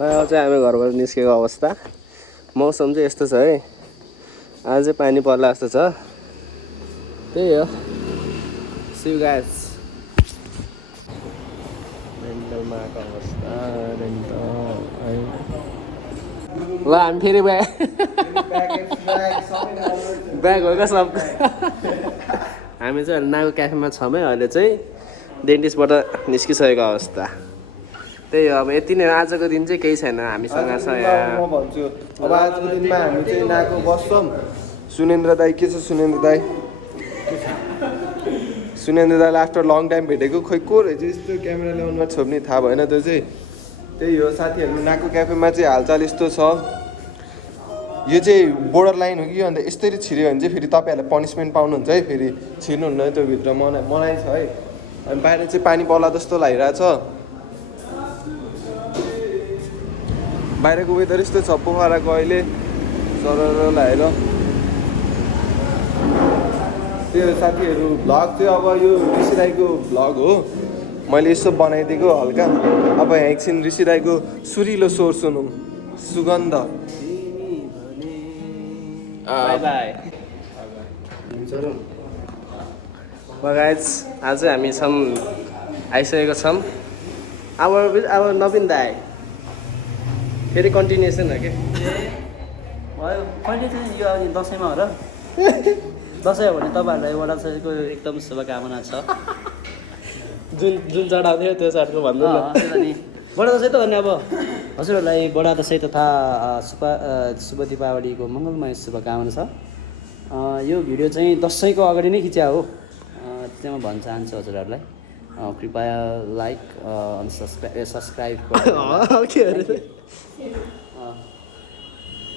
अब चाहिँ हामी घरबाट निस्केको अवस्था मौसम चाहिँ यस्तो छ है आज चाहिँ पानी पर्ला जस्तो छ त्यही हो सी यू गाइस रेन्टलमा आएको अवस्था रेन्टल ल हामी फेरि ब्याग हो क्या सब हामी चाहिँ नागो क्याफेमा छौँ है अहिले चाहिँ डेन्टिस्टबाट निस्किसकेको अवस्था त्यही हो अब यति नै आजको दिन चाहिँ केही छैन हामीसँग छ यहाँ म भन्छु अब आजको दिनमा हामी चाहिँ नाको बस्छौँ सुनेन्द्र दाई के छ सुनेन्द्र दाई सुनेन्द्र दाईलाई आफ्टर लङ टाइम भेटेको खोइ को रहेछ यस्तो क्यामेरा ल्याउनुमा छोप्ने थाहा भएन त्यो चाहिँ त्यही हो साथीहरू नाको क्याफेमा चाहिँ हालचाल यस्तो छ यो चाहिँ बोर्डर लाइन हो कि अन्त यस्तरी छिर्यो भने चाहिँ फेरि तपाईँहरूले पनिसमेन्ट पाउनुहुन्छ है फेरि छिर्नुहुन्न त्यो भित्र मनाइ छ है अनि बाहिर चाहिँ पानी पर्ला जस्तो लागिरहेछ बाहिरको वेदर यस्तो छ पोखराको अहिले सरर लगाएर त्यो साथीहरू भ्लग चाहिँ अब यो ऋषि राईको भ्लग हो मैले यसो बनाइदिएको हल्का अब यहाँ एकछिन ऋषि राईको सुरिलो स्वर सुनौँ सुगन्ध बाई बाई गाइज आज चाहिँ हामी छौँ आइसकेको छौँ अब नवीन दाई फेरि कन्टिन्युएसन हो क्या भयो कहिले चाहिँ यो अनि दसैँमा हो र दसैँ हो भने तपाईँहरूलाई बडा दसैँको एकदम शुभकामना छ जुन चढाउँथ्यो त्यो चढको भन्नु न नि बडा दसैँ त अनि अब हजुरहरूलाई बडा दसैँ तथा शुभ दीपावलीको मङ्गलमय शुभकामना छ यो भिडियो चाहिँ दसैँको अगाडि नै खिच्या हो त्यहाँ म भन्न चाहन्छु हजुरहरूलाई कृपया लाइक अनि सब्सक्राइब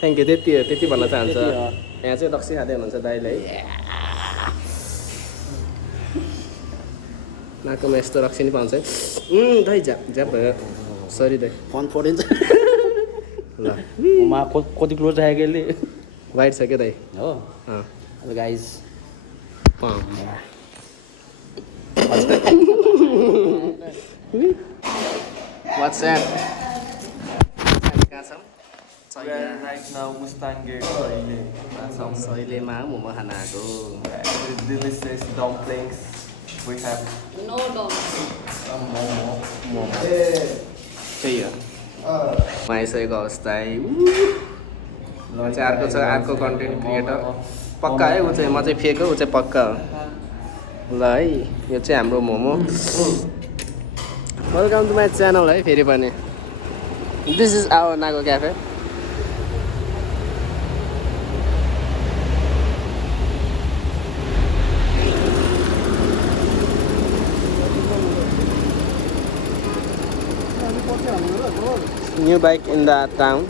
थ्याङ्क यू त्यति भन्न चाहन्छ यहाँ चाहिँ रक्सी खाँदै हुनुहुन्छ दाइले है नाकोमा यस्तो रक्सी नि पाउँछ है दाइ झ्याप भयो सरी दाइ फोन फोडिन्छ ल कति क्लोज आयो यसले वाइट छ क्या दाइ हो guys what's up right now Mustang Gate सहिलेमा मोमो खान आएको delicious dumplings we have No dog. Momo त्यही हो म आइसकेको अवस्था है चाहिँ अर्को कन्टेन्ट क्रिएटर पक्का है ऊ चाहिँ म चाहिँ फेक हो ऊ चाहिँ पक्का हो ल है यो चाहिँ हाम्रो momo welcome to my channel है फेरि पनि this is our Nago cafe new bike in the town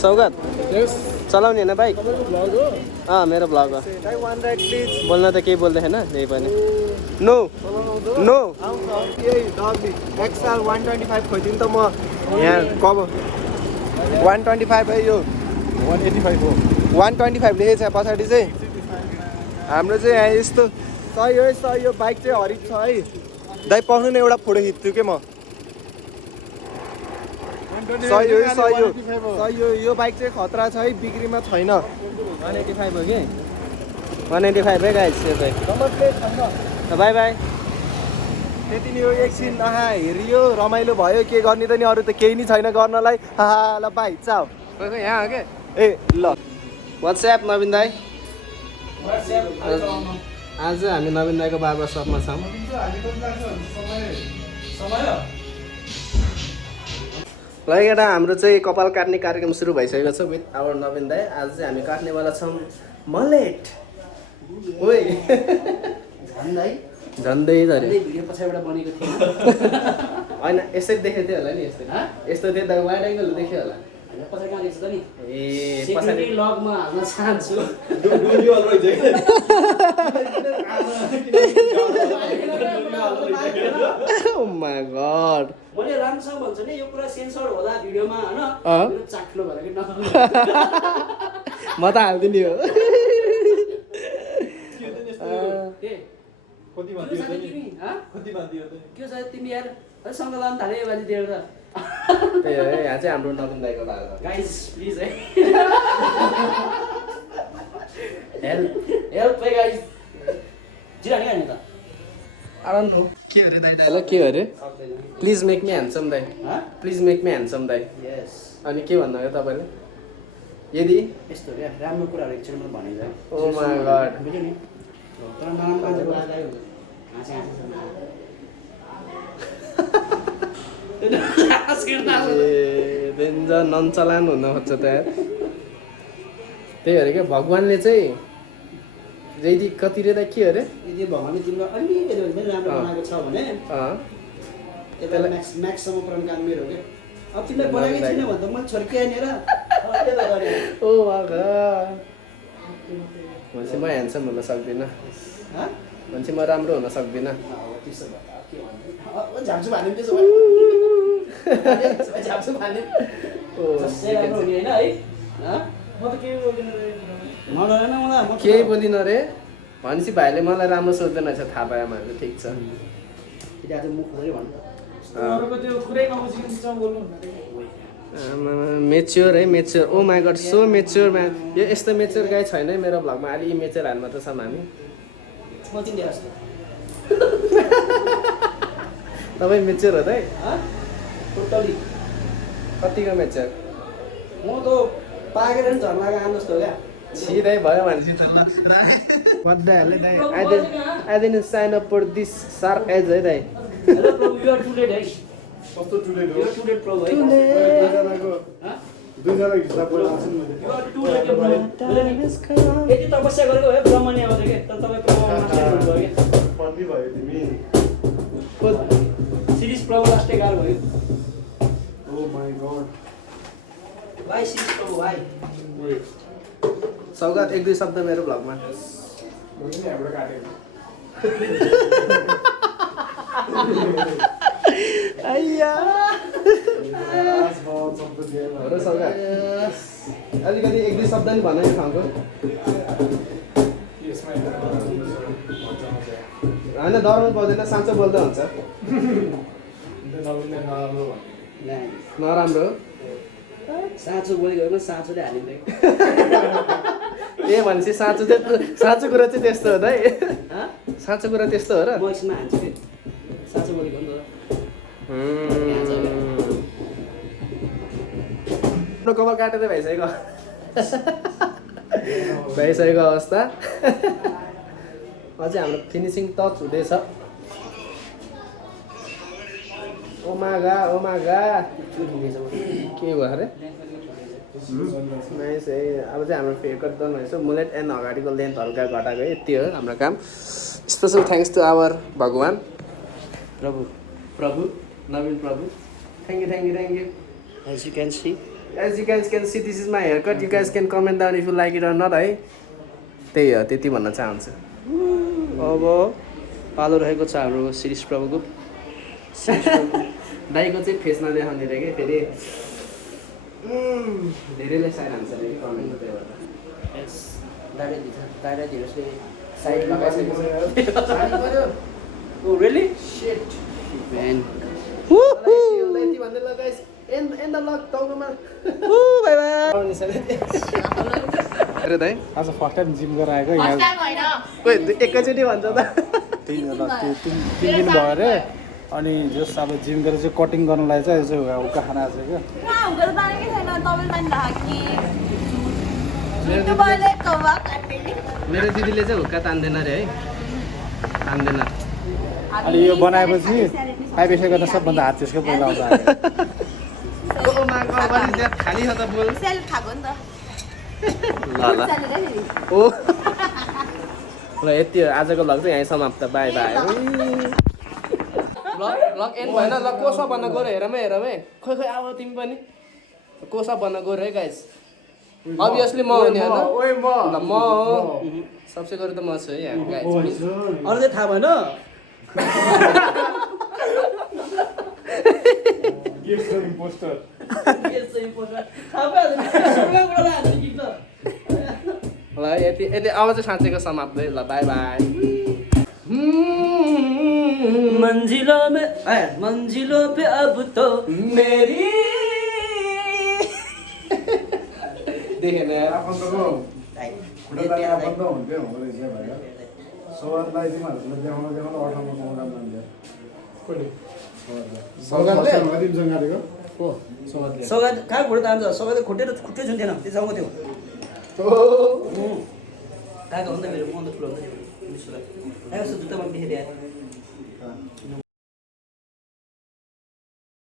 Saugat चलाउने होइन बाइक मेरो ब्लग हो बोल्न त केही बोल्दैन त्यही पनि नो नो XR 125 खोइदिनु त म यहाँ कब 125 है यो 185 हो 125 लेखेको छ पछाडि चाहिँ हाम्रो चाहिँ यहाँ यस्तो सही हो यो बाइक चाहिँ हरिक छ है दाइ पाउनु न एउटा फोटो खिच्छु के म सही हो यो बाइक चाहिँ खतरा छ है बिक्रीमा छैन 185 हो कि 185 है गाइस यो चाहिँ बाई बाई त्यति नै हो एकछिन हेरियो रमाइलो भयो के गर्ने त नि अरू त केही नि छैन गर्नलाई ल बाई चाउ कोही यहाँ हो क्या ए ल वाट्सएप नवीन दाई आज हामी नवीन दाईको बार्बर सपमा छौँ ल केटा हाम्रो चाहिँ कपाल काट्ने कार्यक्रम सुरु भइसकेको छ विथ आवर नवीन दाई आज चाहिँ हामी काट्नेवाला छौँ मलेट ओइ झन्डै झरे भिडियो पछाडिबाट बनेको थिएन होइन यसरी देखेको थियो होला नि यस्तो थियो त वाइड एङ्गल देख्यो होला पछाडि कहाँ देख्छ त नि ए पछाडि लगमा हाल्न चाहन्छु Oh my god. मैले राम्रोसँग भन्छु नि यो कुरा सेन्सर होला भिडियोमा हैन मेरो चाख्लो भएर कि म त हाल्दिनी हो के छ तिमी यार सँगै लान थाले बाजी दिएर त त्यही हो है यहाँ चाहिँ हाम्रो नवीन दाइको दादा गाइस प्लिज है हेल्प है गाइस जिरा नि हाल्नु त आराम हो के अरे दाइ डायलग के अरे प्लिज मेक मी ह्यान्डसम दाइ प्लिज मेक मी ह्यान्डसम दाइ यस अनि के भन्नुभयो तपाईँले यदि यस्तो क्या राम्रो कुराहरू एकचोटि मात्रै भनिन्छ है ओ माई गॉड बुझ्यो नि तर नराम्रो मान्छेको लागि हाँसे डेन्जर ननचलान हुन खोज्छ त यार त्यही अरे क्या भगवान्ले चाहिँ यदि कति रे के अरे यदि भगवान्ले तिमीलाई अलिकति पनि राम्रो बनाएको छ भने यसलाई म्याक्ससम्म पुऱ्याउने काम मेरो हो क्या अब तिमीलाई बनाएकै छैन भने त मैले छर्किहानेर ओ भनेपछि म ह्यान्डसम हुन सक्दिनँ भनेपछि म राम्रो हुन सक्दिनँ झाप्छु भन्यो त्यसो भए झाप्छु भन्यो होइन है म त केही बोल्दिनँ मलाई म केही बोलिन रे भनेपछि भाइले मलाई राम्रो सोच्दैन रहेछ थाहा पायो भने ठिक छ आज मुख खोलेर भन्नु मेच्योर है mature oh my god so mature man यो यस्तो मेच्योर गाई छैन है मेरो भ्लगमा अलि मेच्योर हाल मात्र छौँ हामी म चिन्दै तपाईँ मेच्योर हो त है टोटली कतिको मेच्योर म त पाकेर पनि झर्नाको आम जस्तो हो क्या छिदै भयो भनेपछि त ल दाइ I didn't sign up for this सार्क एज है दाइ हेलो प्रभु यु आर टु लेट है कस्तो टुलेट यु हो आर टु लेट प्रभु है दुईजनाको हिसाब गरेर आउँछु नि मैले यु आर टु लेट प्रभु यति तपस्या गरेको भए ब्रह्म नि आउँथ्यो क्या तर तपाईँ प्रभु मास्टर हुनुभयो क्या पढ्ने भयो तिमी सिरिज प्रभु लास्टै गाह्रो भयो ओ माई गॉड भाइ सिरिज प्रभु भाइ सौगात एक दुई शब्द मेरो भ्लगमा मैले नि हाम्रो काटेको आइया आज बहुत शब्द दिए हो र सौगात अलिकति एक दुई शब्द नि भन यो ठाउँको यसमा होइन डराउनु पर्दैन साँचो बोल्दा हुन्छ नवीनले नराम्रो भन्ने नराम्रो साँचो बोलेको साँचोले हालिँदै ए भनेपछि साँचो कुरा चाहिँ त्यस्तो हो त है साँचो कुरा त्यस्तो हो र म यसमा हान्छु कि साँचो बोलेको हो नि त कपाल काटेर भइसकेको भइसकेको अवस्था अझै हाम्रो फिनिसिङ टच हुँदैछ ओमागा के भयो अरे नाइस है अब चाहिँ हाम्रो फेयर कट गर्नु रहेछ मुलेट एन्ड अगाडिको लेन्थ हल्का घटाएको यति हो हाम्रो काम स्पेसल थ्याङ्क्स टु आवर भगवान प्रभु नवीन प्रभु thank you as you can see As you guys can see, this is my haircut. You guys can comment down if you like it or not, है त्यही हो त्यति भन्न चाहन्छु अब पालो रहेको छ हाम्रो शिरीष प्रभुको दाइको चाहिँ फेस नदेखाउने रे कि फेरि धेरैले साइड हान्छ अरे कि कमेन्टमा त्यही भएर यस दाइले धीरजले साइड लगाइसकेको छ ओ रियली शिट म्यान यति भन्दै ल गाइस एन्ड द लक टाउकोमा बाइ बाइ अरे दाइ आज फर्स्ट टाइम जिम गरेर आएको फर्स्ट टाइम होइन खोइ एकैचोटि भन्छ त तिन दिन भयो अरे अनि जस अब जिम गरेर चाहिँ कटिङ गर्नलाई चाहिँ चाहिँ हुक्का खाना आएको छ क्या कहाँ हुँदैन तानेकै छैन तपाईँ तान्दा कि युट्युबरले कौवा काट्ने मेरो दिदीले चाहिँ हुक्का तान्दैन अरे है तान्दैन अनि यो बनाएपछि पाइपेसा गर्न सबभन्दा हात त्यसको पहिला आउँछ खाली छ त बोल सेल्फ खाएको नि त ल चलेर ओ ल यति हो आजको भ्लग चाहिँ यहीँ समाप्त बाई बाई भ्लग एन्ड भएन ल कोसा बन्न गएर हेरौँ है खोइ अब तिमी पनि कोसा बन्न गएर है गाइस अभियसली म हो नि होइन ल म हो सबसे गरी त म छु है यहाँ गाइस अरू चाहिँ थाहा भएन पोस्टर ल यति अब चाहिँ साँच्चैको समाप्त है ल बाई बाई मंजिलों पे अब तो मेरी देखेन यार आफन्तको खुट्टातानी आफन्त हुन्थ्यो हुँदो रहेछ भनेर सौगातलाई तिमीहरूले देखाउन अठाउन्न मौका मान्थ्यो सौगातले? तिमीसँग गाडीको सौगात कहाँ खुट्टा तान्छ सौगात खुट्टै छुन्थेन त्यो सँगो थियो कहाँको हो नि त मेरो म त ठुलो हो नि त जुत्ता पनि देखेँ